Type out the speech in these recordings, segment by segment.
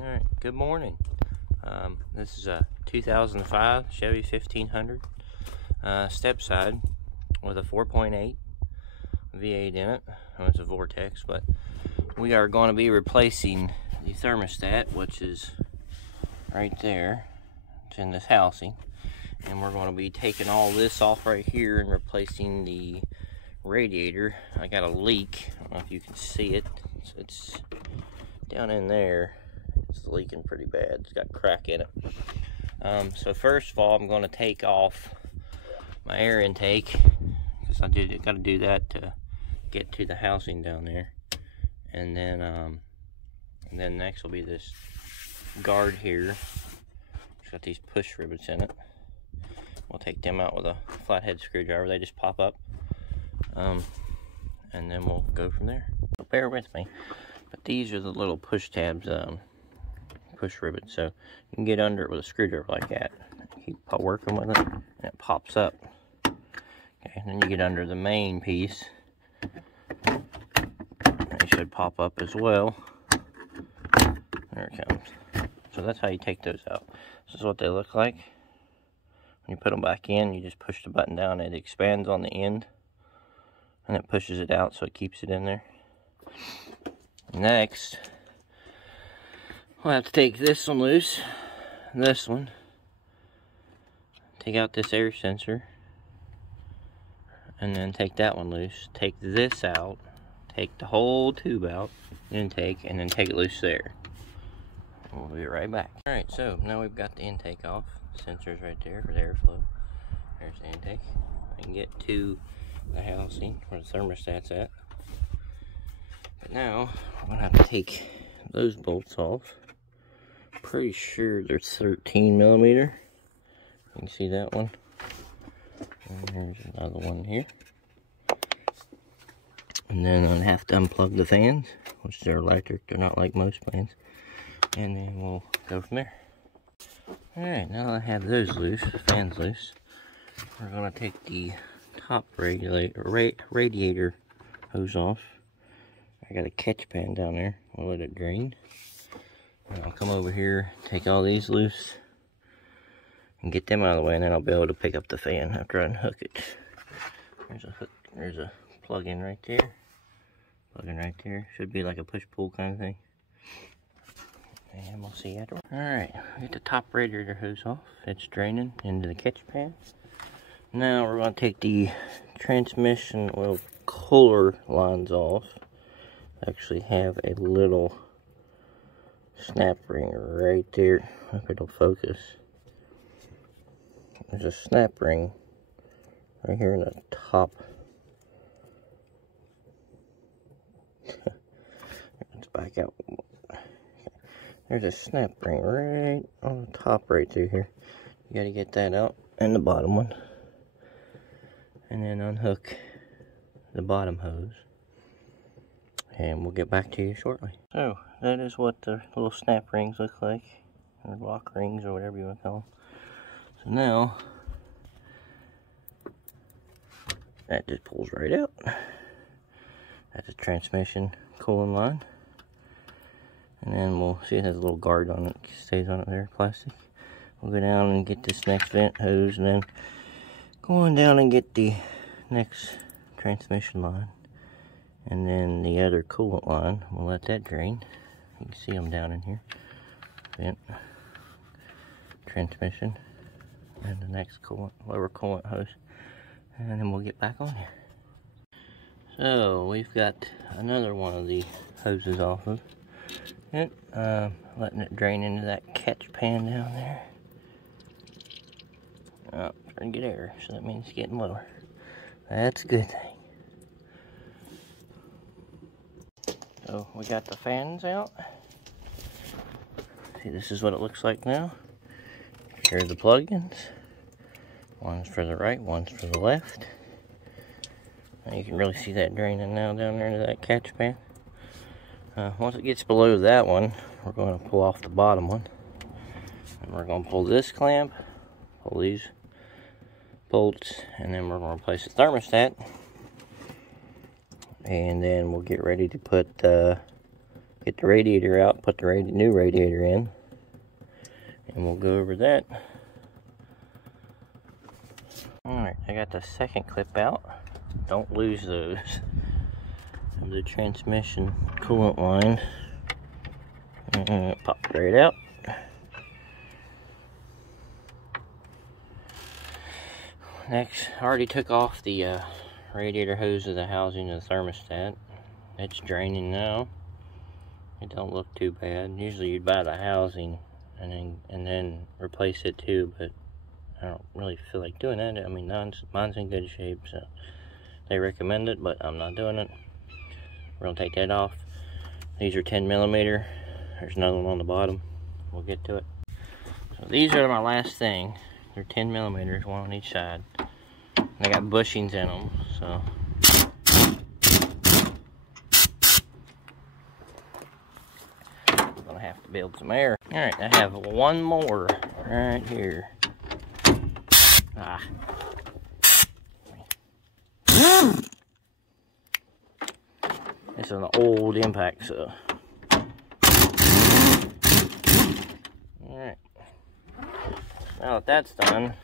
Alright, good morning. This is a 2005 Chevy 1500 stepside with a 4.8 V8 in it. Oh, it's a Vortex, but we are going to be replacing the thermostat, which is right there. It's in this housing. And we're going to be taking all this off right here and replacing the radiator. I got a leak. I don't know if you can see it. It's down in there. It's leaking pretty bad. It's got a crack in it. So first of all, I'm going to take off my air intake, because I got to do that to get to the housing down there. And then next will be this guard here. It's got these push rivets in it. We'll take them out with a flathead screwdriver. They just pop up. And then we'll go from there. So bear with me. But these are the little push tabs, push rivets. So you can get under it with a screwdriver like that. Keep working with it, and it pops up. Okay, and then you get under the main piece. It should pop up as well. There it comes. So that's how you take those out. This is what they look like. When you put them back in, you just push the button down. It expands on the end, and it pushes it out, so it keeps it in there. Next, we'll have to take this one loose, this one, take out this air sensor, and then take that one loose, take this out, take the whole tube out, intake, and then take it loose there. We'll be right back. Alright, so now we've got the intake off. Sensors right there for the airflow. There's the intake. I can get to the housing where the thermostat's at. But now we're gonna have to take those bolts off. Pretty sure they're 13 millimeter. You can see that one. And there's another one here. And then I'm gonna have to unplug the fans, which they're electric. They're not like most fans. And then we'll go from there. Alright, now that I have those loose, the fans loose, we're going to take the top radiator hose off. I got a catch pan down there. I'll let it drain. And I'll come over here, take all these loose, and get them out of the way, and then I'll be able to pick up the fan after I unhook it. There's a hook, there's a plug-in right there. Plug-in right there. Should be like a push-pull kind of thing. And we'll see after. Alright, get the top radiator hose off. It's draining into the catch pan. Now we're going to take the transmission oil cooler lines off. Actually have a little snap ring right there. I hope it'll focus. There's a snap ring right here in the top. Let's back out. There's a snap ring right on the top right through here. You gotta get that out, and the bottom one. And then unhook the bottom hose. And we'll get back to you shortly. So, that is what the little snap rings look like. Or lock rings, or whatever you want to call them. So now, that just pulls right out. That's a transmission cooling line. And then we'll see it has a little guard on it. It stays on it there, plastic. We'll go down and get this next vent hose, and then go on down and get the next transmission line. And then the other coolant line, we'll let that drain. You can see them down in here. Vent, transmission, and the next coolant, lower coolant hose. And then we'll get back on here. So, we've got another one of the hoses off of. And letting it drain into that catch pan down there. Oh, trying to get air, so that means it's getting lower. That's a good thing. So we got the fans out. See, this is what it looks like now. Here's the plug-ins. One's for the right, one's for the left. Now you can really see that draining now down there into that catch pan. Once it gets below that one, we're going to pull off the bottom one. And we're going to pull this clamp, pull these bolts, and then we're going to replace the thermostat. And then we'll get ready to put get the radiator out, put the new radiator in, and we'll go over that. Alright, I got the second clip out. Don't lose those. The transmission coolant line. Pop right out. Next, I already took off the radiator hose of the housing of the thermostat. It's draining now. It don't look too bad. Usually you'd buy the housing and then replace it too, but I don't really feel like doing that. I mean, mine's in good shape, so they recommend it, but I'm not doing it. We're gonna take that off. These are 10mm. There's another one on the bottom. We'll get to it. So these are my last thing. They're 10mm, one on each side. They got bushings in them, so. I'm gonna have to build some air. All right, I have one more right here. It's an old impact, so. Alright. Now that that's done,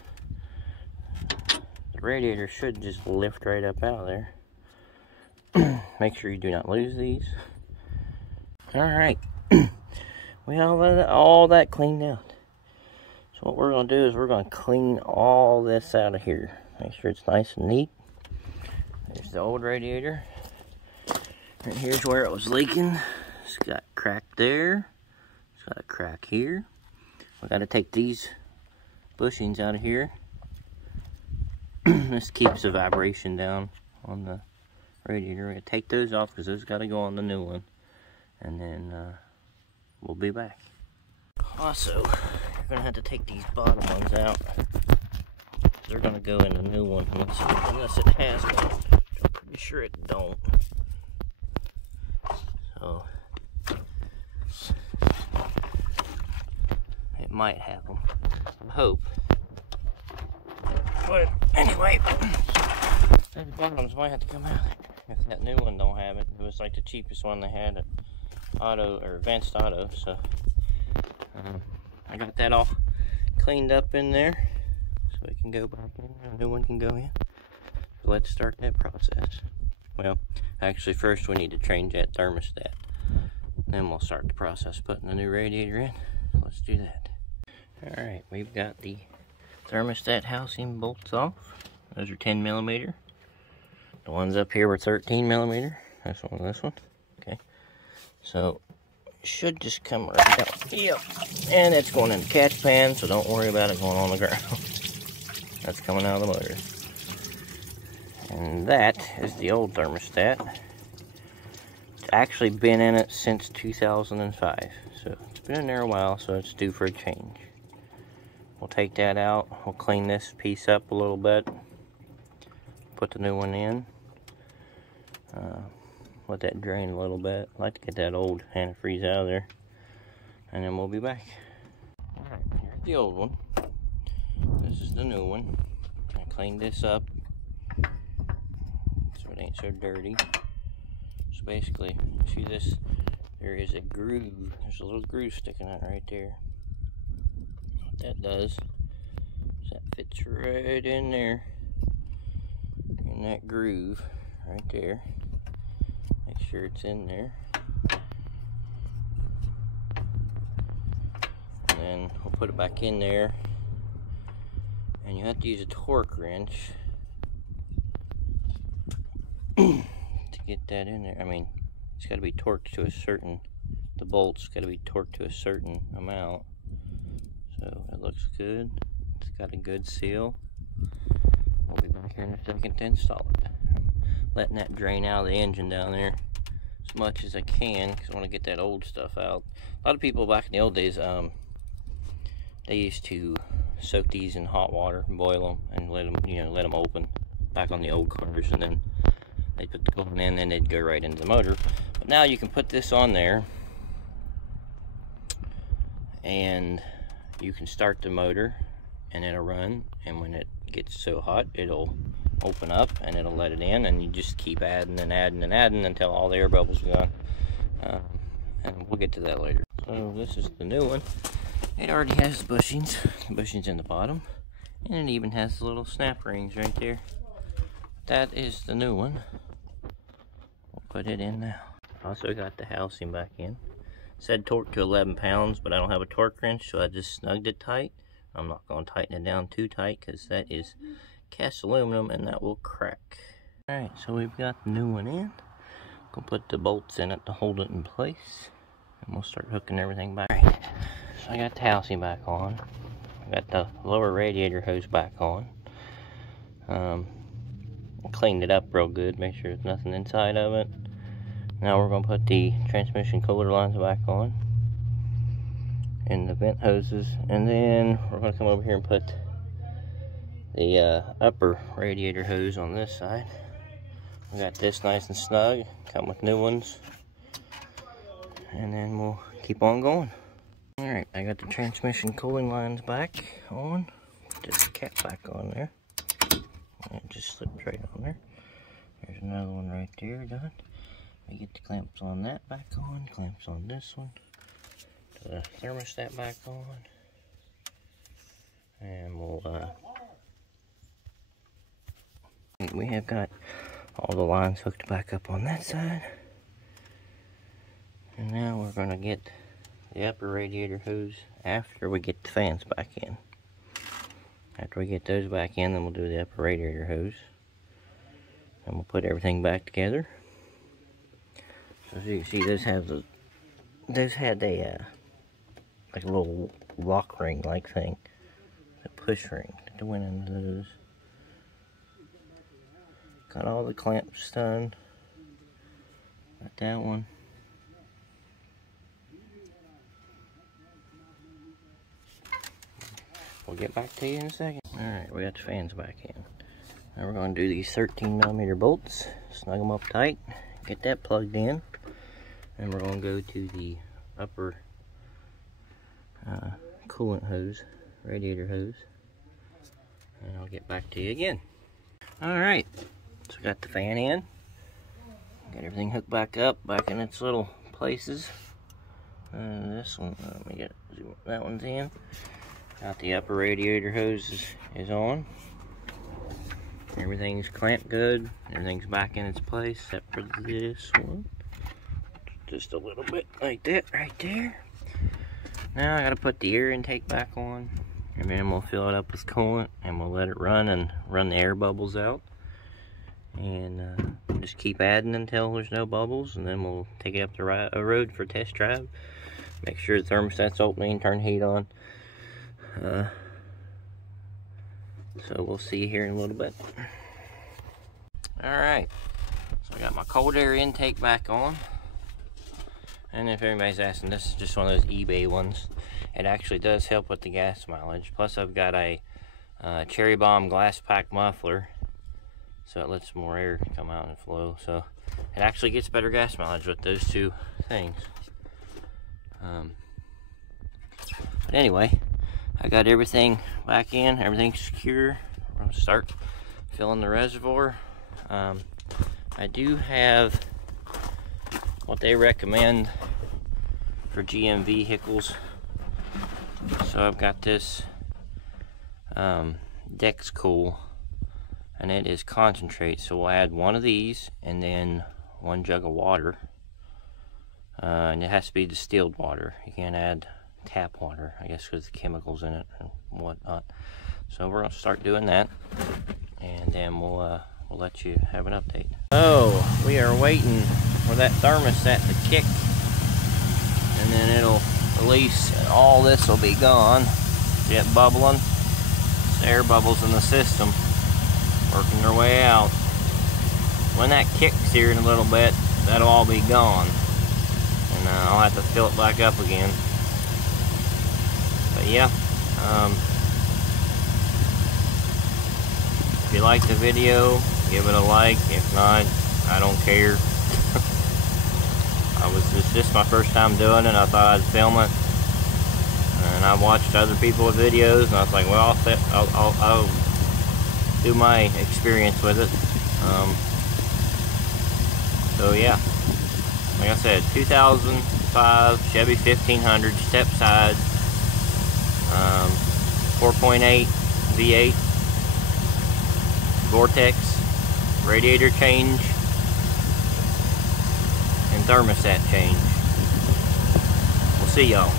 the radiator should just lift right up out of there. Make sure you do not lose these. Alright. We have all that cleaned out. So what we're going to do is we're going to clean all this out of here. Make sure it's nice and neat. There's the old radiator. And here's where it was leaking. It's got a crack there. It's got a crack here. We got to take these bushings out of here. This keeps the vibration down on the radiator. We're going to take those off because those got to go on the new one. And then we'll be back. Also, you're going to have to take these bottom ones out. They're going to go in the new one unless it has one. I'm pretty sure it don't. So, it might have them. I hope. But anyway, those bottoms might have to come out. If that new one don't have it. It was like the cheapest one they had at Auto or Advanced Auto. So I got that all cleaned up in there, so it can go back in. A new one can go in. So let's start that process. Well, actually, first we need to change that thermostat. Then we'll start the process putting the new radiator in. So let's do that. Alright, we've got the thermostat housing bolts off. Those are 10mm. The ones up here were 13mm. This one. Okay. So, it should just come right out. Yep. And it's going in the catch pan, so don't worry about it going on the ground. That's coming out of the motor. And that is the old thermostat. It's actually been in it since 2005. So it's been in there a while, so it's due for a change. We'll take that out. We'll clean this piece up a little bit. Put the new one in. Let that drain a little bit. I like to get that old antifreeze out of there. And then we'll be back. Alright, here's the old one. This is the new one. I cleaned this up so it ain't so dirty. So basically, see this, there is a groove. There's a little groove sticking out right there. What that does is that fits right in there, in that groove right there. Make sure it's in there. And then we'll put it back in there. And you have to use a torque wrench to get that in there. I mean, it's got to be torqued to a certain, the bolt's got to be torqued to a certain amount. So it looks good. It's got a good seal. We'll be back here in a second to install it. I'm letting that drain out of the engine down there as much as I can because I want to get that old stuff out. A lot of people back in the old days, they used to soak these in hot water, boil them, and let them open back on the old cars, and then they put the coolant in, and they'd go right into the motor. But now you can put this on there, and you can start the motor, and it'll run. And when it gets so hot, it'll open up, and it'll let it in, and you just keep adding and adding and adding until all the air bubbles are gone. and we'll get to that later. So this is the new one. It already has the bushings in the bottom, and it even has the little snap rings right there. That is the new one. We'll put it in now. Also got the housing back in. Said torque to 11 pounds, but I don't have a torque wrench, so I just snugged it tight. I'm not going to tighten it down too tight because that is cast aluminum and that will crack. Alright, so we've got the new one in. Gonna put the bolts in it to hold it in place, and we'll start hooking everything back. Alright, so I got the housing back on. I got the lower radiator hose back on. I cleaned it up real good, make sure there's nothing inside of it. Now we're going to put the transmission cooler lines back on and the vent hoses, and then we're going to come over here and put the upper radiator hose on this side. We got this nice and snug, come with new ones, and then we'll keep on going. Alright, I got the transmission cooling lines back on. Put the cap back on there. And it just slipped right on there. There's another one right there done. We get the clamps on that back on, clamps on this one. The thermostat back on. And we'll, we have got all the lines hooked back up on that side. And now we're going to get the upper radiator hose after we get the fans back in. After we get those back in, then we'll do the upper radiator hose. And we'll put everything back together. So as you can see, those had a like a little lock ring like thing, a push ring that went into those. Got all the clamps done. Got that one. We'll get back to you in a second. Alright, we got the fans back in. Now we're going to do these 13mm bolts, snug them up tight, get that plugged in, and we're going to go to the upper coolant hose, radiator hose, and I'll get back to you again. Alright, so got the fan in, got everything hooked back up, back in its little places. This one, let me get that one's in. Got the upper radiator hose is on. Everything's clamped good. Everything's back in its place except for this one. Just a little bit like that right there. Now I gotta put the air intake back on, and then we'll fill it up with coolant and we'll let it run and run the air bubbles out. And just keep adding until there's no bubbles, and then we'll take it up the road for a test drive. Make sure the thermostat's opening, turn heat on. So we'll see you here in a little bit. Alright, so I got my cold air intake back on. And if anybody's asking, this is just one of those eBay ones. It actually does help with the gas mileage. Plus I've got a cherry bomb glass pack muffler, so it lets more air come out and flow. So it actually gets better gas mileage with those two things. But anyway, I got everything back in, everything's secure. We're going to start filling the reservoir. I do have what they recommend for GM vehicles. So I've got this Dex Cool, and it is concentrate. So we'll add one of these and then one jug of water. And it has to be distilled water. You can't add tap water, I guess, because the chemicals in it and whatnot. So we're going to start doing that, and then we'll let you have an update. Oh, we are waiting for that thermostat to kick, and then it'll release, and all this will be gone. See it bubbling? It's air bubbles in the system working their way out. When that kicks here in a little bit, that'll all be gone, and I'll have to fill it back up again. But yeah, if you like the video, give it a like. If not, I don't care. This is my first time doing it. I thought I'd film it, and I watched other people's videos, and I was like, well, I'll do my experience with it. So yeah, Like I said, 2005 Chevy 1500 stepside, 4.8 V8, vortex, radiator change, and thermostat change. We'll see y'all.